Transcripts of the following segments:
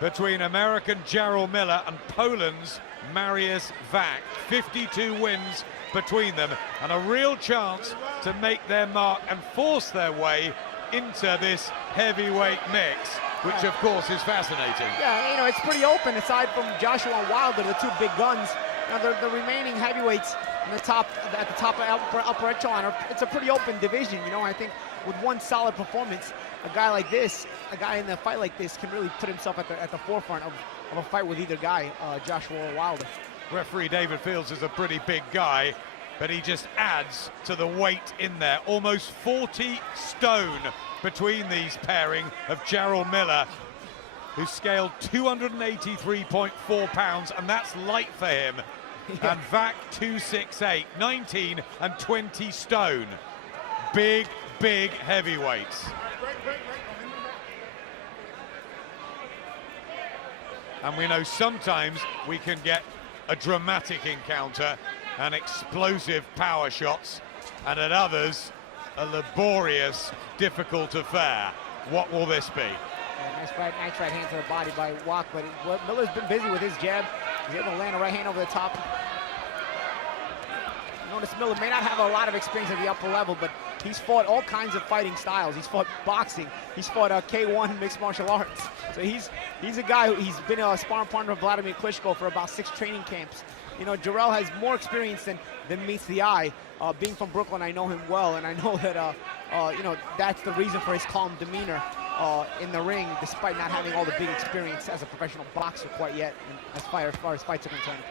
between American Jarrell Miller and Poland's Marius Wach. 52 wins between them, and a real chance to make their mark and force their way into this heavyweight mix, which of course is fascinating. Yeah, you know, it's pretty open aside from Joshua and Wilder, the two big guns. Now the remaining heavyweights in the top, at the top of upper echelon, it's a pretty open division. You know, I think with one solid performance, a guy like this, a guy in a fight like this, can really put himself at the forefront of a fight with either guy, Joshua or Wilder. Referee David Fields is a pretty big guy, but he just adds to the weight in there. Almost 40 stone between these pairing of Jarrell Miller, who scaled 283.4 pounds, and that's light for him. Yeah. And Wach 268, 19 and 20 stone. Big, big heavyweights. And we know sometimes we can get a dramatic encounter and explosive power shots, and at others, a laborious, difficult affair. What will this be? Yeah, nice right hand to the body by Wach, but Miller's been busy with his jab. He's able to land a right hand over the top. Notice Miller may not have a lot of experience at the upper level, but he's fought all kinds of fighting styles. He's fought boxing. He's fought K1 mixed martial arts. So he's a guy he's been a sparring partner of Vladimir Klitschko for about 6 training camps. You know, Jarrell has more experience than meets the eye. Being from Brooklyn, I know him well, and I know that you know, that's the reason for his calm demeanor in the ring, despite not having all the big experience as a professional boxer quite yet, as far as fights are concerned.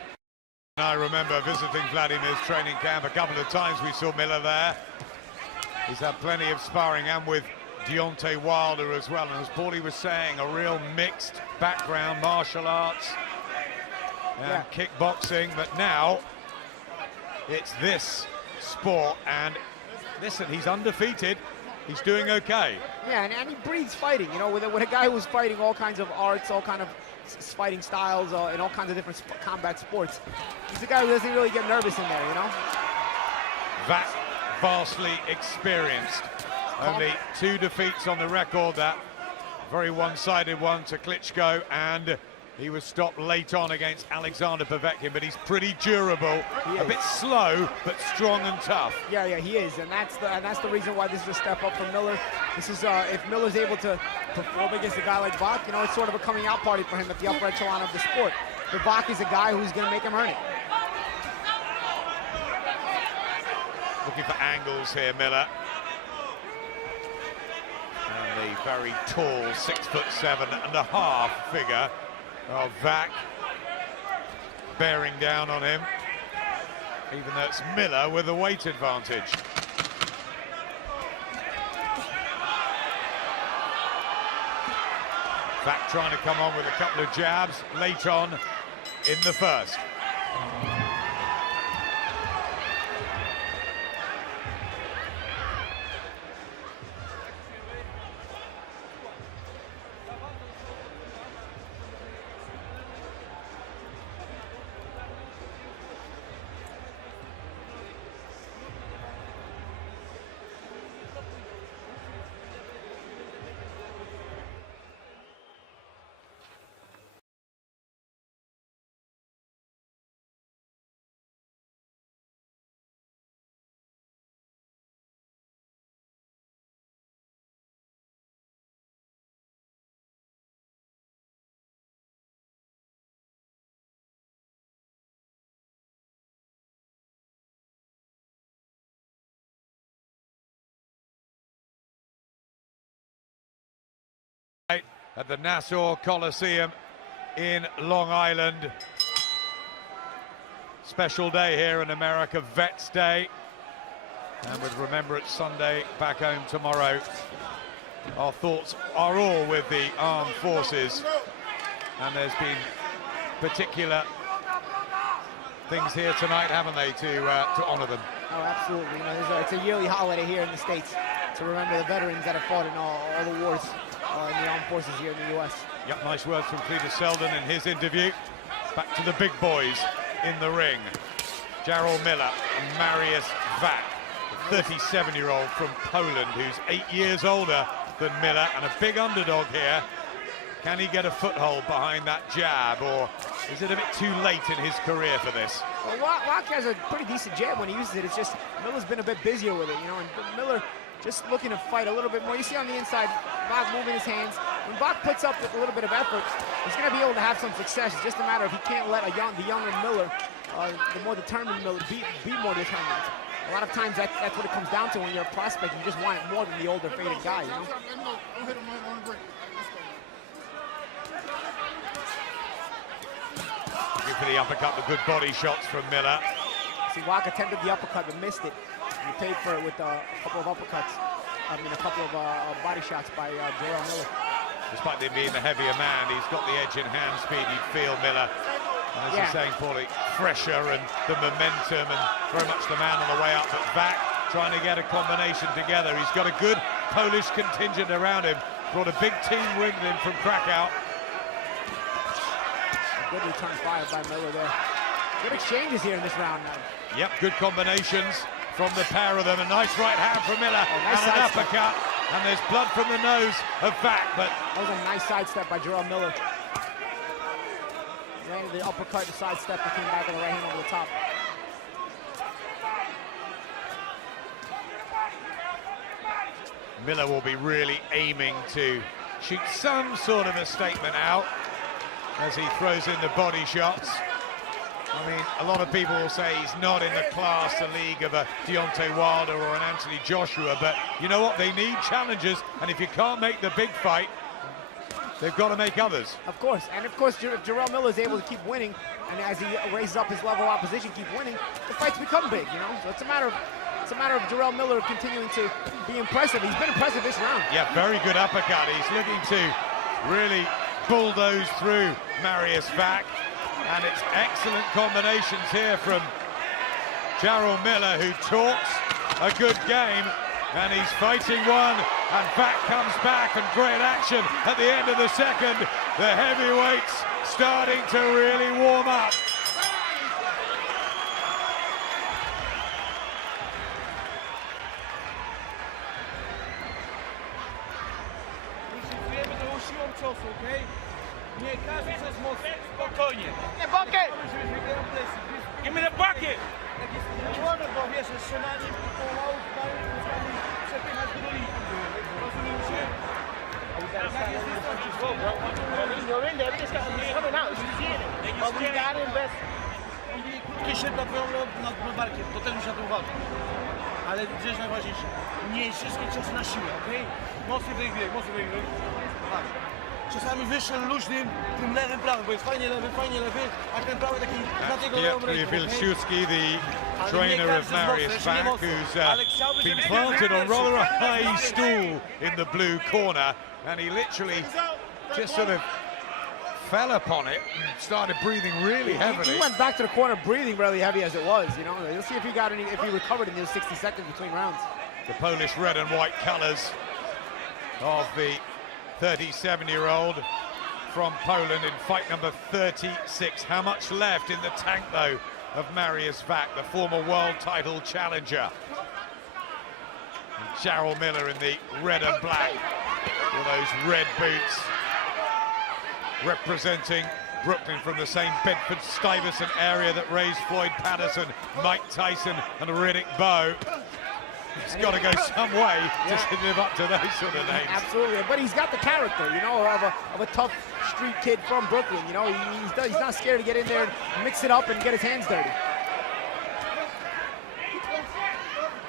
I remember visiting Vladimir's training camp a couple of times. We saw Miller there. He's had plenty of sparring, and with Deontay Wilder as well. And as Paulie was saying, a real mixed background, martial arts and kickboxing. But now it's this sport, and listen, he's undefeated. He's doing okay. Yeah, and he breathes fighting. You know, with a guy who's fighting all kinds of arts, all kind of fighting styles, in all kinds of different combat sports. He's a guy who doesn't really get nervous in there, you know? That vastly experienced. Only 2 defeats on the record, that very one-sided one to Klitschko, and he was stopped late on against Alexander Povetkin, but he's pretty durable. A bit slow, but strong and tough. Yeah, he is, and that's the reason why this is a step up for Miller. This is if Miller's able to perform against a guy like Wach, you know, it's sort of a coming out party for him at the upper echelon of the sport. But Wach is a guy who's going to make him earn it. Looking for angles here, Miller. And the very tall 6'7.5" figure of Wach bearing down on him, even though it's Miller with a weight advantage. Wach trying to come on with a couple of jabs late on in the first. At the Nassau Coliseum in Long Island. Special day here in America, Vets Day. And with Remembrance Sunday back home tomorrow, our thoughts are all with the armed forces. And there's been particular things here tonight, haven't they, to honour them? Oh, absolutely. You know, it's a yearly holiday here in the States to remember the veterans that have fought in all the wars in the armed forces here in the U.S. Yep, nice words from Cletus Selden in his interview. Back to the big boys in the ring. Jarrell Miller and Marius Wach, the 37-year-old from Poland, who's 8 years older than Miller, and a big underdog here Can he get a foothold behind that jab, or is it a bit too late in his career for this? Well, Wach has a pretty decent jab when he uses it. It's just Miller's been a bit busier with it, you know, and Miller just looking to fight a little bit more. You see on the inside, Wach moving his hands. When Wach puts up a little bit of effort, he's going to be able to have some success. It's just a matter of he can't let the younger Miller, the more determined Miller, be more determined. A lot of times that's what it comes down to when you're a prospect. You just want it more than the older, faded guy, you know? Looking for the uppercut, the good body shots from Miller. See, Wach attempted the uppercut but missed it. He paid for it with a couple of uppercuts. I mean, a couple of body shots by Jarrell Miller. Despite him being the heavier man, he's got the edge in hand speed, you'd feel, Miller. And as you're saying, Paulie, fresher and the momentum and very much the man on the way up. But Wach trying to get a combination together. He's got a good Polish contingent around him. Brought a big team with him from Krakow. Good return fire by Miller there. Good exchanges here in this round now. Yep, good combinations from the pair of them. A nice right hand from Miller, nice and an uppercut. And there's blood from the nose of Wach, but that was a nice sidestep by Jarrell Miller. Landed the uppercut, the sidestep, and came back with a right hand over the top. Miller will be really aiming to shoot some sort of a statement out as he throws in the body shots. I mean, a lot of people will say he's not in the class, the league of a Deontay Wilder or an Anthony Joshua, but you know what? They need challenges, and if you can't make the big fight, they've got to make others. Of course, and of course, Jarrell Miller is able to keep winning, and as he raises up his level of opposition, keep winning, the fights become big, you know? So it's a matter of Jarrell Miller continuing to be impressive. He's been impressive this round. Yeah, very good uppercut. He's looking to really bulldoze through Marius Wach. And it's excellent combinations here from Jarrell Miller, who talks a good game, and he's fighting one, and Wach comes back, and great action at the end of the second. The heavyweights starting to really warm up. Nie każdy coś mocno, spokojnie. Nie, bucket! Give me the bucket! Jak jest zmęczony, bo wiesz, strzelanie pomału przepychać do linii. Rozumiecie? You're in there, it's coming out, it's feeling. But we got him best. Krótkie siedla nad barkiem, to też muszę tu uważać. Ale rzecz najważniejsza, nie wszystkie ciosy na siłę, okej? Mocny wybieg, mocny wybieg. Czasami wyższym, luźnym, tym lewym, prawym, bo jest fajnie lewy, a ten prawy taki nad jego lewą ręką. Wilczewski, the trainer of Marius Wach, who's been planted on rather a high stool in the blue corner, and he literally just sort of fell upon it and started breathing really heavily. He went back to the corner breathing really heavy as it was, you know. Let's see if he recovered in those 60 seconds between rounds. The Polish red and white colors of the 37-year-old from Poland in fight number 36. How much left in the tank, though, of Marius Wach, the former world title challenger? And Jarrell Miller in the red and black with those red boots, representing Brooklyn from the same Bedford-Stuyvesant area that raised Floyd Patterson, Mike Tyson, and Riddick Bowe. He's got to go some way to live up to those sort of names. Absolutely, but he's got the character, you know, of a tough street kid from Brooklyn. You know, he's not scared to get in there and mix it up and get his hands dirty.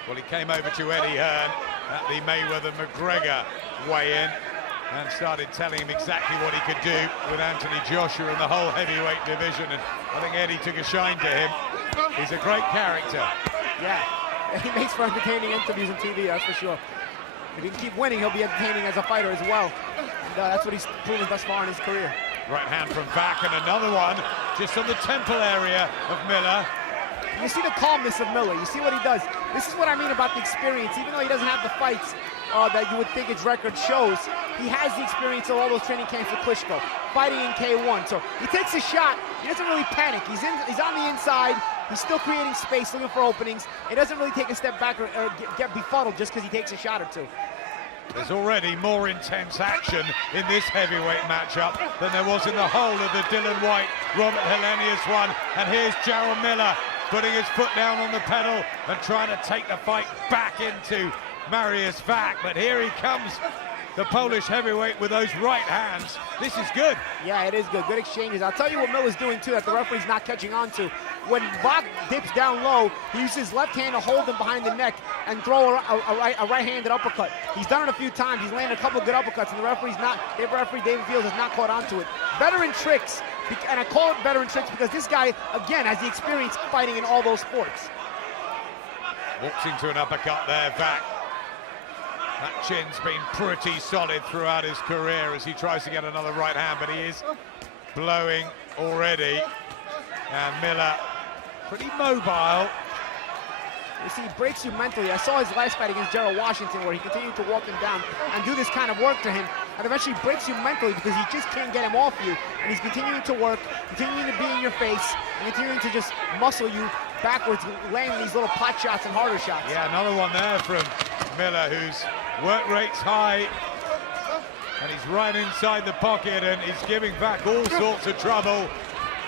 Well, he came over to Eddie Hearn at the Mayweather-McGregor weigh-in and started telling him exactly what he could do with Anthony Joshua in the whole heavyweight division, and I think Eddie took a shine to him. He's a great character. Yeah. He makes for entertaining interviews on TV, that's for sure. If he can keep winning, he'll be entertaining as a fighter as well. And that's what he's proven thus far in his career. Right hand from Wach, and another one just on the temple area of Miller. You see the calmness of Miller. You see what he does. This is what I mean about the experience. Even though he doesn't have the fights that you would think his record shows, he has the experience of all those training camps with Klitschko, fighting in K1. So he takes a shot. He doesn't really panic. He's on the inside. He's still creating space, looking for openings. He doesn't really take a step back or get befuddled just because he takes a shot or two. There's already more intense action in this heavyweight matchup than there was in the whole of the Dylan White, Robert Helenius one. And here's Jarrell Miller putting his foot down on the pedal and trying to take the fight back into Marius Wach. But here he comes, the Polish heavyweight, with those right hands. This is good. Yeah, it is good. Good exchanges. I'll tell you what Miller's doing, too, that the referee's not catching on to. When Wach dips down low, he uses his left hand to hold him behind the neck and throw a right-handed uppercut. He's done it a few times. He's landed a couple of good uppercuts, and the referee, David Fields, has not caught on to it. Veteran tricks, and I call it veteran tricks because this guy, again, has the experience fighting in all those sports. Walks into an uppercut there, Wach. That chin's been pretty solid throughout his career as he tries to get another right hand, but he is blowing already. And Miller, pretty mobile. You see, he breaks you mentally. I saw his last fight against Jarrell Washington where he continued to walk him down and do this kind of work to him, and eventually breaks you mentally because he just can't get him off you. And he's continuing to work, continuing to be in your face, and continuing to just muscle you backwards, laying these little pot shots and harder shots. Yeah, another one there from Miller, whose work rate's high. And he's right inside the pocket, and he's giving Wach all sorts of trouble,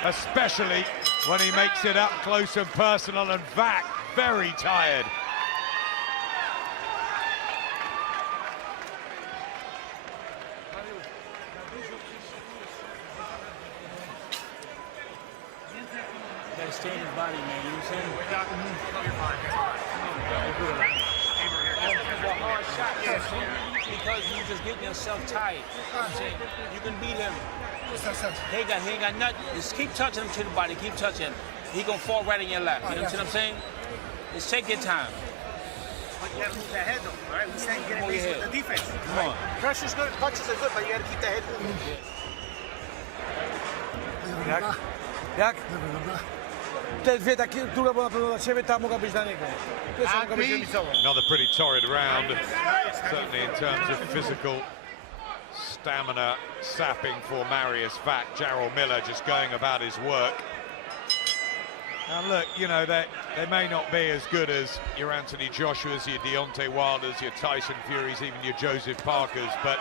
especially when he makes it up close and personal, and Wach very tired. You gotta stay in his body, man. You know what I'm saying? Hard shot, because you just getting yourself tired. You know what I'm saying? You can beat him. He ain't got nothing. Just keep touching him to the body. Keep touching him. He gonna fall right in your lap. You know what I'm saying? Just take your time. But you gotta move that head though, right? We saying get in Move your base with head. the defense. Come on. Pressure's good, punches are good, but you gotta keep that head moving. Jak? Te dwie takie, druga była na siebie, ta mogła być dla niego. Pierwsza mogła być remisowa. Another pretty torrid round, certainly in terms of physical stamina sapping for Marius Wach. Jarrell Miller just going about his work. And look, you know, they may not be as good as your Anthony Joshua's, your Deontay Wilders, your Tyson Furies, even your Joseph Parkers, but,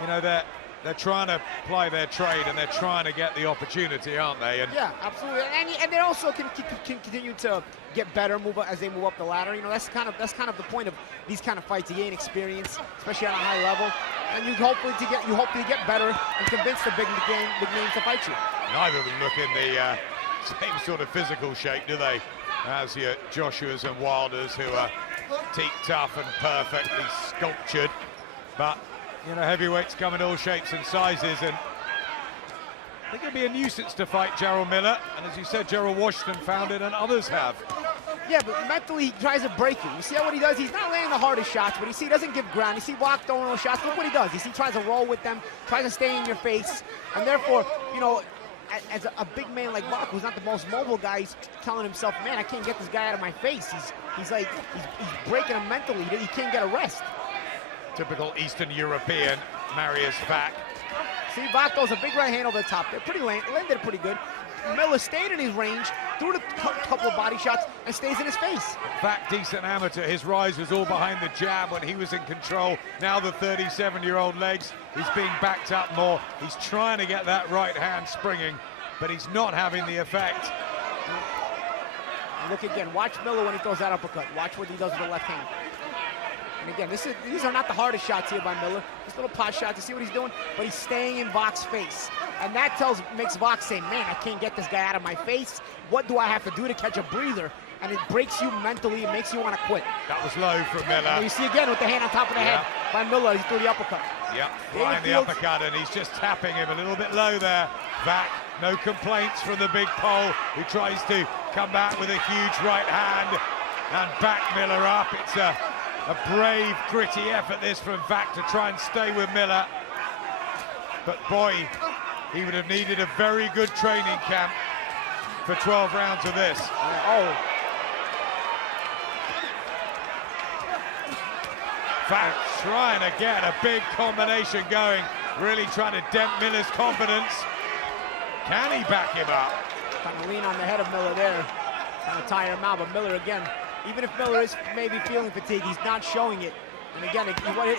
you know, they're trying to ply their trade and they're trying to get the opportunity, aren't they? And yeah, absolutely. And they also can continue to get better, move up as they move up the ladder. You know, that's kind of the point of these kind of fights. You gain experience, especially on a high level, and you hopefully get better and convince the big names to fight you. neither of them look in the same sort of physical shape, do they? As your Joshuas and Wilders, who are teak tough and perfectly sculptured. But, you know, heavyweights come in all shapes and sizes, and I think it'd be a nuisance to fight Jarrell Miller. And as you said, Jarrell Washington found it, and others have. Yeah, but mentally he tries to break you. You see what he does? He's not landing the hardest shots, but you see he doesn't give ground. You see Wach throwing those shots. Look what he does. You see he tries to roll with them, tries to stay in your face, and therefore, you know, as a big man like Wach, who's not the most mobile guy, he's telling himself, man, I can't get this guy out of my face. He's breaking him mentally. He can't get a rest. Typical Eastern European Marius Wach. See, Wach throws a big right hand over the top. They're pretty landed it pretty good. Miller stayed in his range, threw a couple of body shots, and stays in his face. Wach, decent amateur. His rise was all behind the jab when he was in control. Now the 37-year-old legs, he's being backed up more. He's trying to get that right hand springing, but he's not having the effect. Look again, watch Miller when he throws that uppercut. Watch what he does with the left hand. And again, these are not the hardest shots here by Miller. Just little pot shots. You see what he's doing? But he's staying in Wach's face. And that makes Wach say, man, I can't get this guy out of my face. What do I have to do to catch a breather? And it breaks you mentally. It makes you want to quit. That was low from Miller. And you see again with the hand on top of the head by Miller. He threw the uppercut. Yep, flying the uppercut, and he's just tapping him a little bit low there. Wach, no complaints from the big pole, who tries to come back with a huge right hand and back Miller up. It's a brave, gritty effort this from Wach to try and stay with Miller. But boy, he would have needed a very good training camp for 12 rounds of this. Wach trying to get a big combination going, really trying to dent Miller's confidence. Can he back him up? Trying to lean on the head of Miller there, trying to tire him out, but Miller again, even if Miller is maybe feeling fatigue, he's not showing it. And again,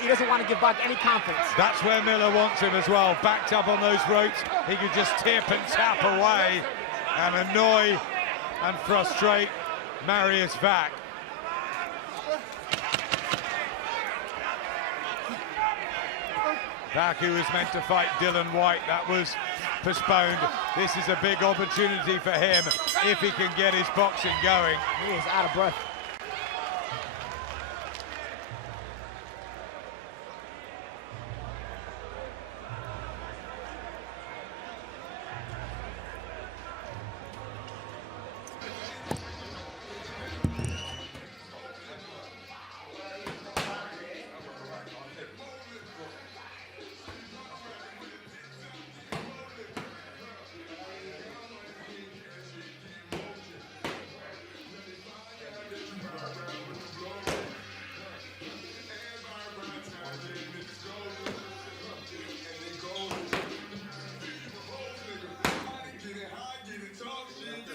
he doesn't want to give back any confidence. That's where Miller wants him as well. Backed up on those ropes, he could just tip and tap away and annoy and frustrate Marius Wach. Wach, who was meant to fight Dylan White, that was postponed. This is a big opportunity for him if he can get his boxing going. He is out of breath.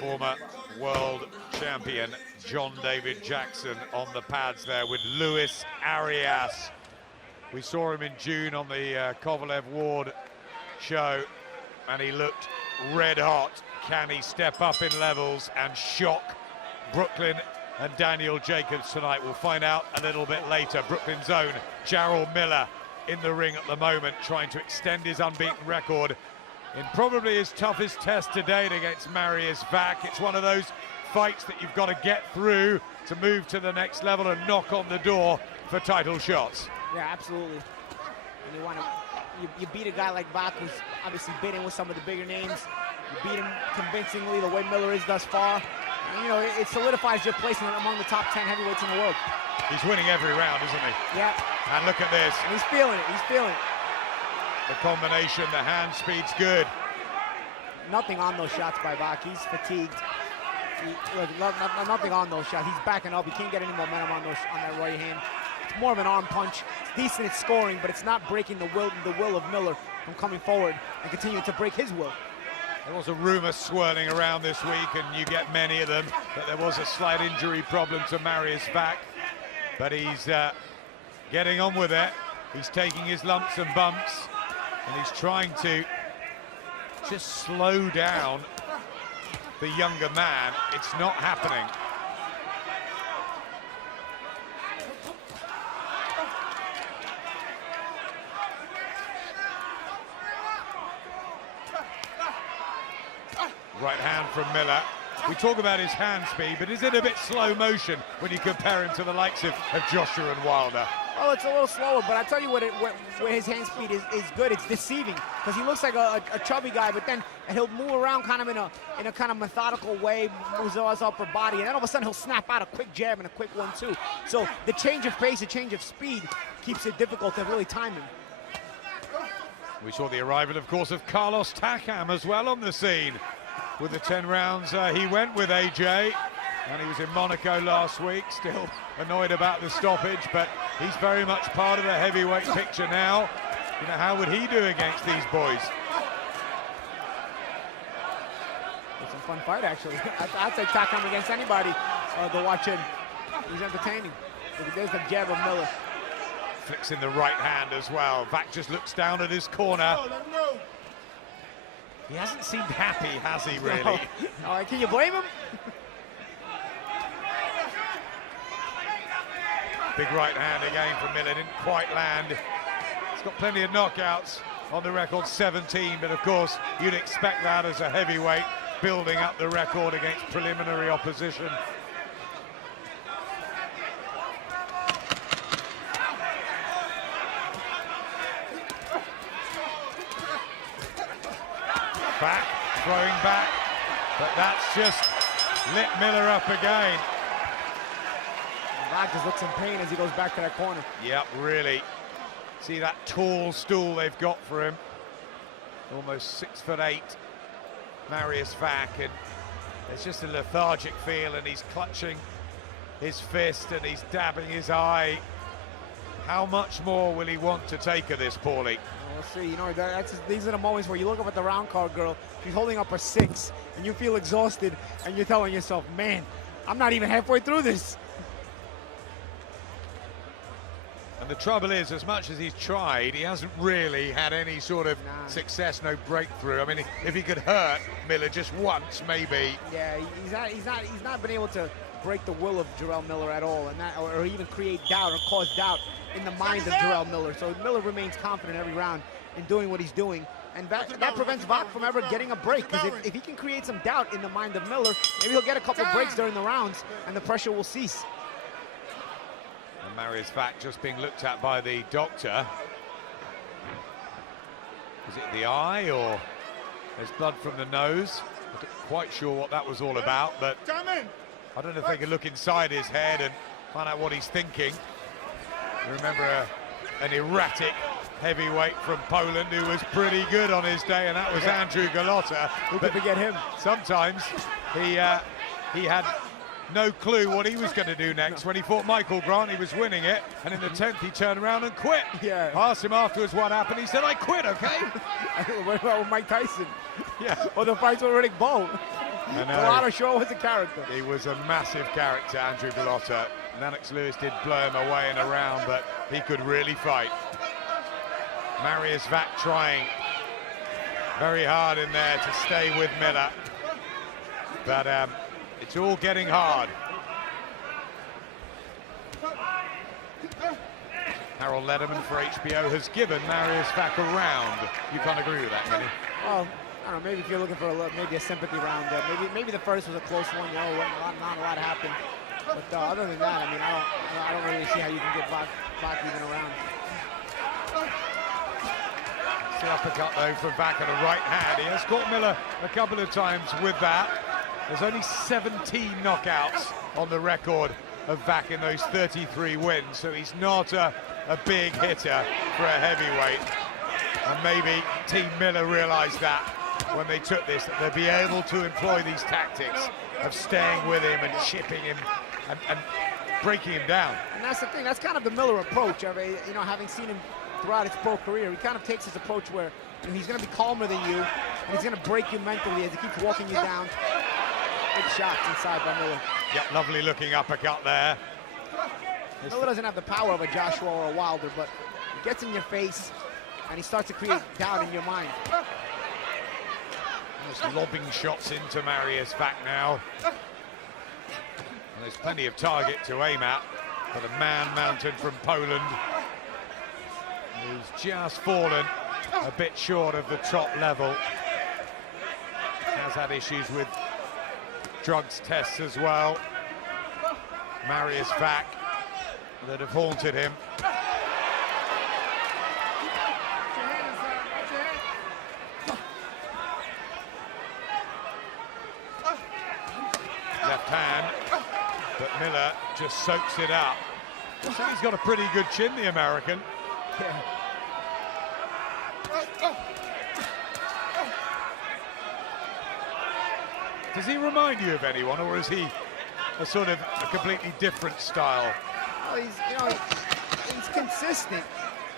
Former world champion John David Jackson on the pads there with Luis Arias. We saw him in June on the Kovalev Ward show and he looked red hot. Can he step up in levels and shock Brooklyn and Daniel Jacobs tonight? We'll find out a little bit later. Brooklyn's own Jarrell Miller in the ring at the moment, trying to extend his unbeaten record in probably his toughest test to date against Marius Wach. It's one of those fights that you've got to get through to move to the next level and knock on the door for title shots. Yeah, absolutely. And you beat a guy like Wach, who's obviously been in with some of the bigger names. You beat him convincingly the way Miller is thus far. And, you know, it solidifies your placement among the top 10 heavyweights in the world. He's winning every round, isn't he? Yeah. And look at this. And he's feeling it. He's feeling it. The combination, the hand speed's good. Nothing on those shots by Wach. He's fatigued. Nothing on those shots. He's backing up. He can't get any momentum on that right hand. It's more of an arm punch. It's decent at scoring, but it's not breaking the will of Miller from coming forward and continuing to break his will. There was a rumor swirling around this week, and you get many of them, that there was a slight injury problem to Marius Wach, but he's getting on with it. He's taking his lumps and bumps, and he's trying to just slow down the younger man. It's not happening. Right hand from Miller. We talk about his hand speed, but is it a bit slow motion when you compare him to the likes of Joshua and Wilder? Oh, it's a little slower, but I tell you where his hand speed is good. It's deceiving, because he looks like a chubby guy, but then he'll move around kind of in a kind of methodical way, moves his upper body, and then all of a sudden he'll snap out a quick jab and a quick 1-2. So the change of pace, the change of speed keeps it difficult to really time him. We saw the arrival, of course, of Carlos Takam as well on the scene. With the 10 rounds he went with AJ, and he was in Monaco last week, still annoyed about the stoppage, but he's very much part of the heavyweight picture now. You know, how would he do against these boys? It's a fun fight, actually. I'd say Takam against anybody to watch him. He's entertaining. There's the jab of Miller. Flicks in the right hand as well. Wach just looks down at his corner. He hasn't seemed happy, has he, really? No. All right, can you blame him? Big right hand again from Miller, didn't quite land. He's got plenty of knockouts on the record, 17, but of course you'd expect that as a heavyweight, building up the record against preliminary opposition. Back, throwing back, but that's just lit Miller up again. Wach just looks in pain as he goes back to that corner. Yep, really. See that tall stool they've got for him. Almost 6'8", Marius Wach, and there's just a lethargic feel, and he's clutching his fist and he's dabbing his eye. How much more will he want to take of this, Paulie? We'll see. You know, these are the moments where you look up at the round card girl, she's holding up a 6, and you feel exhausted, and you're telling yourself, man, I'm not even halfway through this. And the trouble is, as much as he's tried, he hasn't really had any sort of success, no breakthrough. I mean, if he could hurt Miller just once, maybe. Yeah, he's not been able to break the will of Jarrell Miller at all, and that, or even create doubt or cause doubt in the mind of Jarrell Miller. So Miller remains confident every round in doing what he's doing, and that prevents Wach from ever getting a break. Because if he can create some doubt in the mind of Miller, maybe he'll get a couple breaks during the rounds, and the pressure will cease. And Marius Wach just being looked at by the doctor. Is it the eye, or there's blood from the nose? I'm not quite sure what that was all about, but I don't know if they can look inside his head and find out what he's thinking. You remember an erratic heavyweight from Poland who was pretty good on his day, and that was Andrew Golota. Who could forget him? Sometimes he had no clue what he was going to do next. When he fought Michael Grant, he was winning it, and in the 10th he turned around and quit. Yeah. Asked him afterwards what happened, he said, "I quit, okay?" What about with Mike Tyson? Yeah. Or the fights with Riddick Bowe? Golota sure was a character. He was a massive character, Andrew Golota. Lennox Lewis did blow him away in a round, but he could really fight. Marius Wach trying very hard in there to stay with Miller, but it's all getting hard. Harold Lederman for HBO has given Marius Wach a round. You can't agree with that, can you? Well, I don't know, maybe if you're looking for maybe a sympathy round, maybe the first was a close one, you know, not a lot happened. But other than that, I mean, I don't really see how you can get Wach even around. It's the uppercut though from Wach on the right hand. He has caught Miller a couple of times with that. There's only 17 knockouts on the record of Wach in those 33 wins, so he's not a big hitter for a heavyweight. And maybe Team Miller realized that when they took this, that they'd be able to employ these tactics of staying with him and chipping him and breaking him down. And that's the thing, that's kind of the Miller approach. I mean, you know, having seen him throughout his pro career, he kind of takes his approach where, you know, he's going to be calmer than you, and he's going to break you mentally as he keeps walking you down. Big shots inside by Miller. Yep, lovely looking uppercut there. Miller doesn't have the power of a Joshua or a Wilder, but he gets in your face, and he starts to create doubt in your mind. Just lobbing shots into Marius Wach now. And there's plenty of target to aim at for the man-mountain from Poland, who's just fallen a bit short of the top level. Has had issues with drugs tests as well. Marius Wach that have haunted him. Left hand, but Miller just soaks it up. So he's got a pretty good chin, the American. Yeah. Does he remind you of anyone, or is he a sort of a completely different style? Well, he's consistent,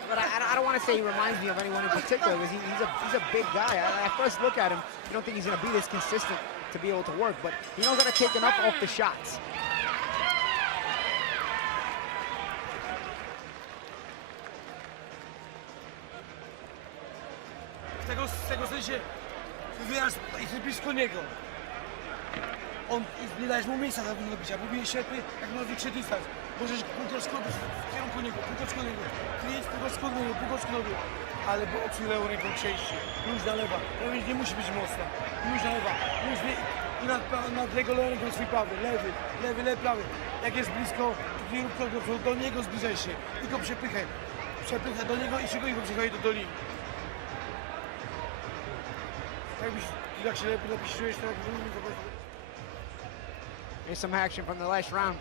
but I don't want to say he reminds me of anyone in particular, because he's a big guy. At first look at him, you don't think he's going to be this consistent to be able to work, but he knows how to take enough off the shots. W tego sensie wywierasz, jesteś blisko niego. On, nie dajesz mu miejsca do bicia, bo bije ślepy jak na większy dystans. Możesz półkroczkowy w kierunku niego, półkroczkowego, kryć półkroczkowy, ale bo odsunęło ręką częściej. Już na lewa, nie musi być mocna. Już na lewa, już nie, i nad legalną ręką swój prawy, lewy, prawy. Jak jest blisko, do niego zbliżaj się, tylko przepychaj do niego i szybko przepychaj do linii. Jak się lepiej czujesz, to Here's some action from the last round.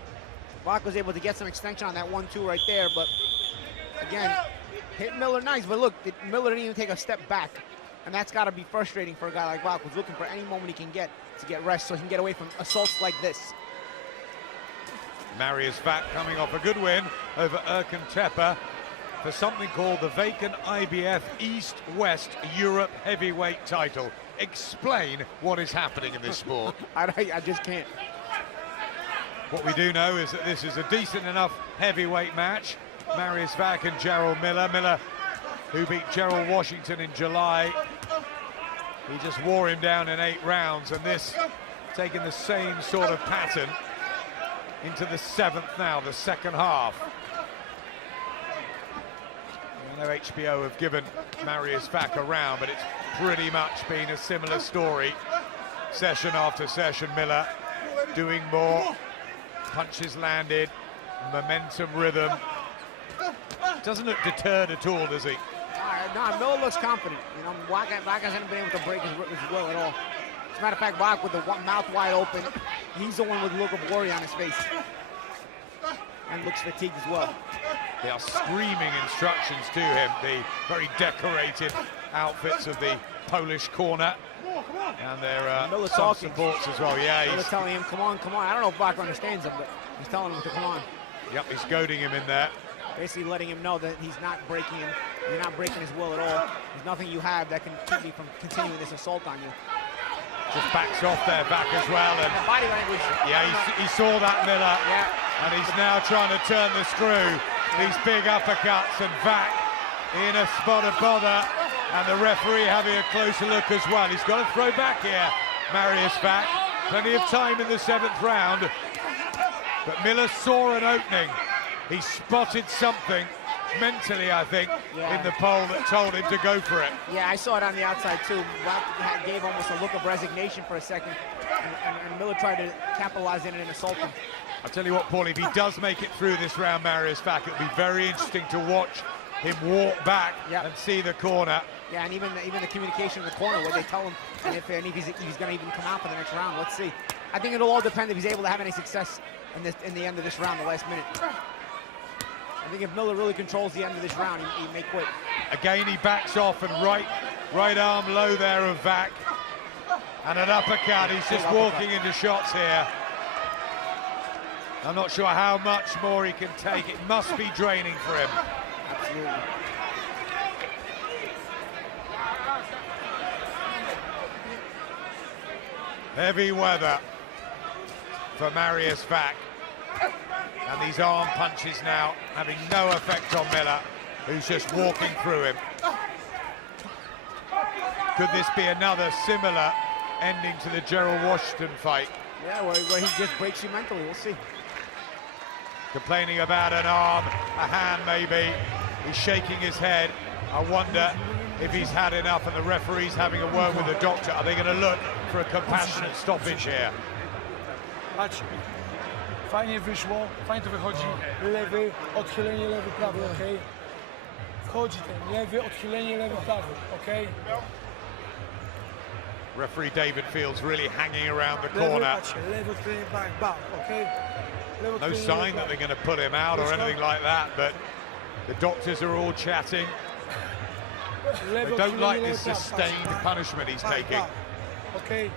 Wach was able to get some extension on that 1-2 right there, but again, hit Miller nice, but look, Miller didn't even take a step back. And that's got to be frustrating for a guy like Wach, who's looking for any moment he can get to get rest so he can get away from assaults like this. Marius Wach coming off a good win over Erkan Tepe for something called the vacant IBF East-West Europe heavyweight title. Explain what is happening in this sport. I just can't. What we do know is that this is a decent enough heavyweight match. Marius Wach and Jarrell Miller. Miller, who beat Jarrell Washington in July. He just wore him down in 8 rounds, and this taking the same sort of pattern into the 7th now, the second half. I know HBO have given Marius Wach a round, but it's pretty much been a similar story. Session after session, Miller doing more, punches landed, momentum, rhythm. Doesn't look deterred at all, does he? No, Miller looks confident. You know, Wach hasn't been able to break his will at all. As a matter of fact, Wach with the mouth wide open, he's the one with a look of worry on his face. And looks fatigued as well. They are screaming instructions to him, the very decorated outfits of the Polish corner. And their some supports as well. Yeah, he's telling him, come on, come on. I don't know if Wach understands him, but he's telling him to come on. Yep, he's goading him in there. Basically letting him know that he's not breaking him. You're not breaking his will at all. There's nothing you have that can keep me from continuing this assault on you. Just backs off there, back as well. And body language. Yeah, he saw that, Miller. Yeah. And he's now trying to turn the screw. These big uppercuts, and Wach in a spot of bother. And the referee having a closer look as well. He's got to throw back here, Marius Wach. Plenty of time in the 7th round. But Miller saw an opening. He spotted something mentally, I think, in the pole that told him to go for it. Yeah, I saw it on the outside too. Wach gave almost a look of resignation for a second, and Miller tried to capitalize in it and assault him. I'll tell you what, Paul, if he does make it through this round, Marius Wach, it'll be very interesting to watch him walk back and see the corner. Yeah, and even the communication in the corner where they tell him if he's going to even come out for the next round. Let's see. I think it'll all depend if he's able to have any success in the end of this round, the last minute. I think if Miller really controls the end of this round, he may quit. Again, he backs off, and right arm low there of Wach. And an uppercut. He's just walking into shots here. I'm not sure how much more he can take. It must be draining for him. Absolutely. Heavy weather for Marius Wach. And these arm punches now having no effect on Miller, who's just walking through him. Could this be another similar ending to the Jarrell Washington fight? Yeah, where he just breaks you mentally. We'll see. Complaining about an arm, a hand maybe. He's shaking his head. I wonder if he's had enough, and the referee's having a word with the doctor. Are they going to look for a compassionate stoppage here? Patrz. Fajnie wyszło, fajnie to wychodzi. Lewy, odchylenie lewy, prawy, okej? Wchodzi ten lewy, odchylenie lewy, prawy, okej? Referee David Fields really hanging around the corner. Lewy, odchylenie, back, okej? No sign that they're going to put him out or anything like that, but the doctors are all chatting. They don't like this sustained punishment he's taking. Okay.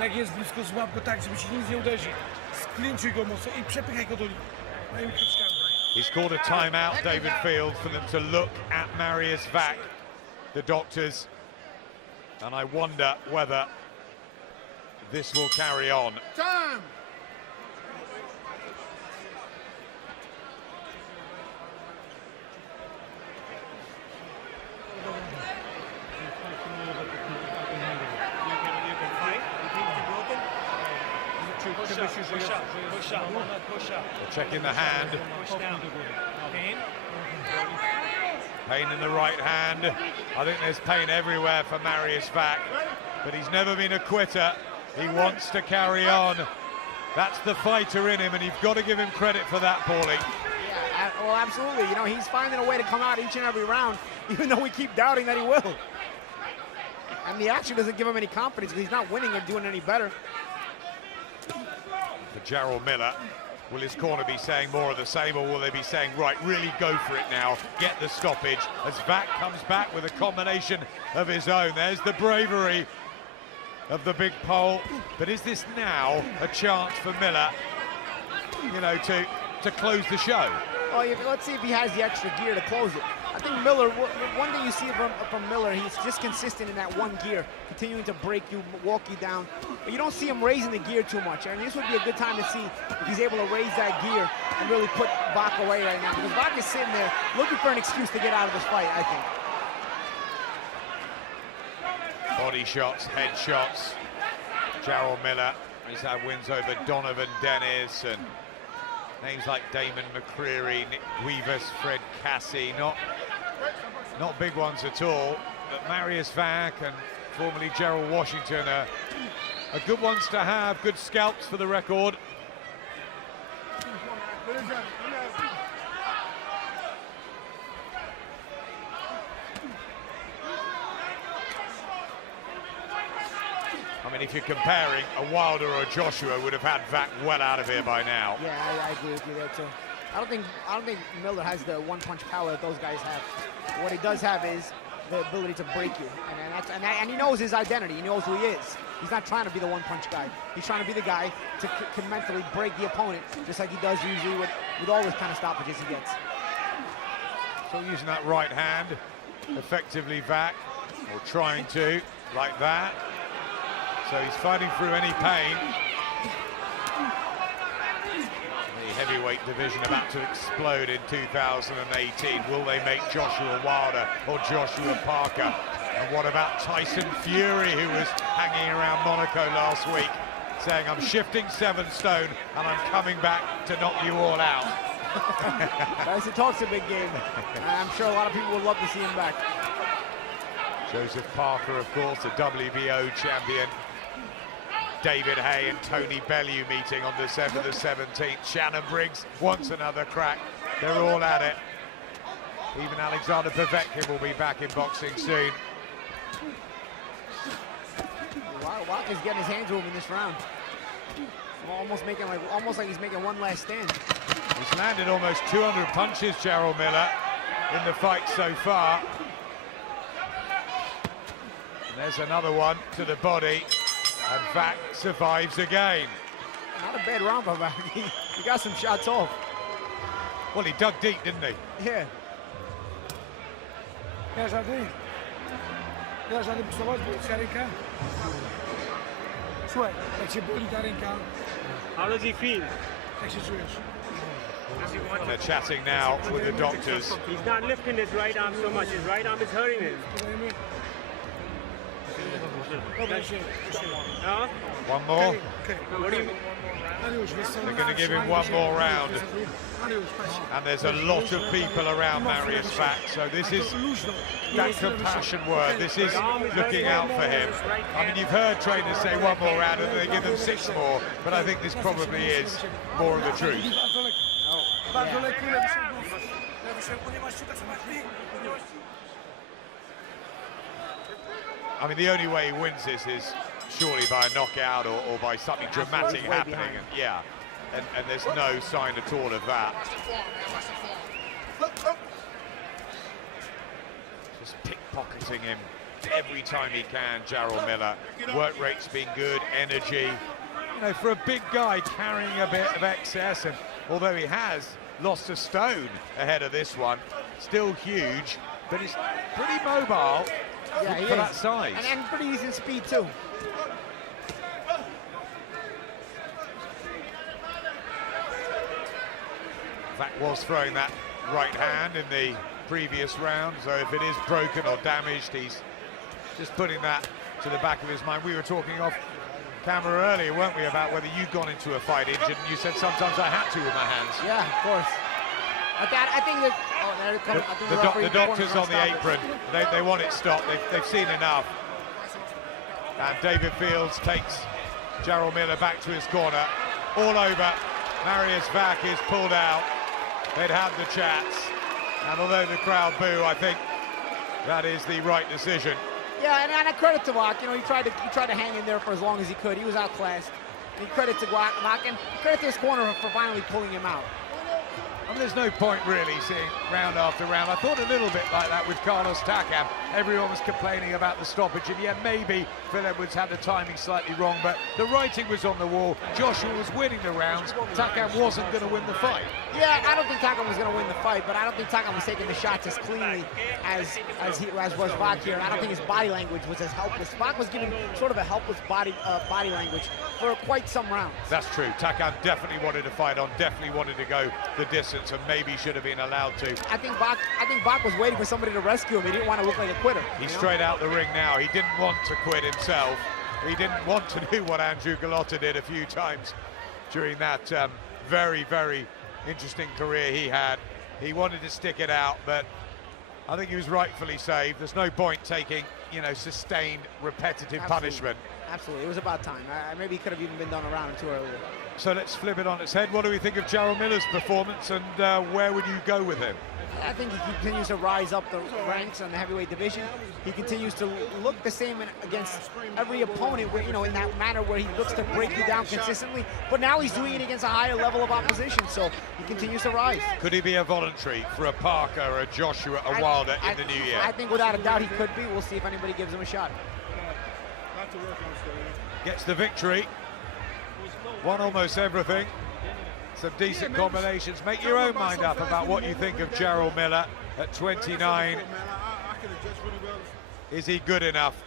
Jak jest blisko, złap go tak, żeby ci nic nie uderzy. Sklinczuj go mocno i przepychaj go do linii. He's called a timeout, David Fields, for them to look at Marius Wach, the doctors. And I wonder whether this will carry on. Time! They're checking the hand. Pain in the right hand. I think there's pain everywhere for Marius Wach, but he's never been a quitter. He wants to carry on. That's the fighter in him, and you've got to give him credit for that, Paulie. Yeah, well, absolutely. You know, he's finding a way to come out each and every round, even though we keep doubting that he will. And the action doesn't give him any confidence because he's not winning or doing any better. For Jarrell Miller, will his corner be saying more of the same, or will they be saying, right, really go for it now, get the stoppage, as Wach comes back with a combination of his own. There's the bravery of the big pole, but is this now a chance for Miller, you know, to close the show? Oh, let's see if he has the extra gear to close it. I think Miller, one thing you see from Miller, he's just consistent in that one gear, continuing to break you, walk you down. But you don't see him raising the gear too much. And this would be a good time to see if he's able to raise that gear and really put Wach away right now. Because Wach is sitting there looking for an excuse to get out of this fight, I think. Body shots, head shots. Jarrell Miller, he's had wins over Donovan Dennis and names like Damon McCreary, Nick Guivas, Fred Cassie, not big ones at all, but Marius Wach and formerly Jarrell Washington are good ones to have, good scalps for the record. I mean, if you're comparing, a Wilder or a Joshua would have had Wach well out of here by now. Yeah, I agree with you there too. I don't think Miller has the one-punch power that those guys have. What he does have is the ability to break you, and he knows his identity. He knows who he is. He's not trying to be the one-punch guy. He's trying to be the guy to can mentally break the opponent, just like he does usually with all his kind of stoppages he gets. So using that right hand effectively, Wach, or trying to, like that. So he's fighting through any pain. The heavyweight division about to explode in 2018. Will they make Joshua Wilder or Joshua Parker? And what about Tyson Fury, who was hanging around Monaco last week, saying, I'm shifting 7 stone and I'm coming back to knock you all out. Tyson talks a big game. I'm sure a lot of people would love to see him back. Joseph Parker, of course, the WBO champion. David Hay and Tony Bellew meeting on December the 17th. Shannon Briggs wants another crack. They're all at it. Even Alexander Povetkin will be back in boxing soon. Wach is getting his hands moving this round. Almost like he's making one last stand. He's landed almost 200 punches, Jarrell Miller, in the fight so far. And there's another one to the body. And Wach survives again. Not a bad round for Wach. He got some shots off. Well, he dug deep, didn't he? Yeah. Ja żadnej pustowość, bo ręka. Słuchaj, jak się boli ta ręka. How does he feel? Jak się czujesz? And they're chatting now with the doctors. He's not lifting his right arm so much. His right arm is hurting him. Huh? One more. What do you... They're going to give him one more round. And there's a lot of people around Marius Wach, so this is that compassion word. This is looking out for him. I mean, you've heard trainers say one more round and they give them 6 more, but I think this probably is more of the truth. I mean, the only way he wins this is surely by a knockout or by something dramatic happening. And there's no sign at all of that. Just pickpocketing him every time he can, Jarrell Miller. Work rate's been good, energy. You know, for a big guy carrying a bit of excess, and although he has lost a stone ahead of this one, still huge, but he's pretty mobile. Yeah, he for is. that size. And pretty decent speed too. Wach was throwing that right hand in the previous round, so if it is broken or damaged, he's just putting that to the back of his mind. We were talking off camera earlier, weren't we, about whether you'd gone into a fight injured, and you said sometimes I had to with my hands. Yeah, of course. I think that... Oh, there it comes. I think The doctors on the apron, they want it stopped. They've seen enough. And David Fields takes Jarrell Miller back to his corner. All over. Marius Wach is pulled out. They'd had the chats. And although the crowd boo, I think that is the right decision. Yeah, and a credit to Wach. You know, he tried to hang in there for as long as he could. He was outclassed. And credit to Wach, and credit to his corner for finally pulling him out. I mean, there's no point really seeing round after round. I thought a little bit like that with Carlos Takam Everyone was complaining about the stoppage, and yeah, maybe Phil Edwards had the timing slightly wrong, but the writing was on the wall. Joshua was winning the rounds. Takam wasn't going to win the fight. Yeah, I don't think Takam was going to win the fight, but I don't think Takam was taking the shots as cleanly as was Wach here. And I don't think his body language was as helpless. Wach was giving sort of a helpless body language for quite some rounds. That's true. Takam definitely wanted to fight on, definitely wanted to go the distance, and maybe should have been allowed to. I think Wach was waiting for somebody to rescue him. He didn't want to look like a quitter. He's straight out the ring now. He didn't want to quit himself. He didn't want to do what Andrew Galotta did a few times during that very, very interesting career he had. He wanted to stick it out, but I think he was rightfully saved. There's no point taking, you know, sustained, repetitive punishment. Absolutely, it was about time. Maybe he could have even been done a round or two earlier. So let's flip it on its head. What do we think of Jarrell Miller's performance, and where would you go with him? I think he continues to rise up the ranks in the heavyweight division. He continues to look the same against every opponent, where, you know, in that manner where he looks to break you down consistently. But now he's doing it against a higher level of opposition, so he continues to rise. Could he be a voluntary for a Parker, a Joshua, a Wilder in the new year? I think without a doubt he could be. We'll see if anybody gives him a shot. Gets the victory. Won almost everything. Some decent combinations. Make your own mind up about what you think of Jarrell Miller at 29. Is he good enough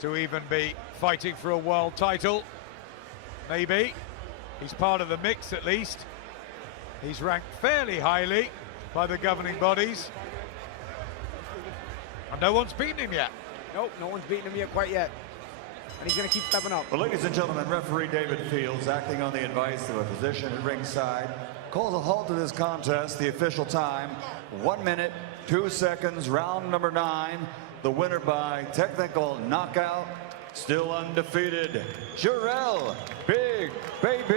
to even be fighting for a world title? Maybe. He's part of the mix at least. He's ranked fairly highly by the governing bodies. And no one's beaten him yet. Nope, no one's beaten him yet quite yet. And he's going to keep stepping up. Well, ladies and gentlemen, referee David Fields, acting on the advice of a physician at ringside, calls a halt to this contest. The official time, 1 minute, 2 seconds, round number 9. The winner by technical knockout, still undefeated, Jarrell Big Baby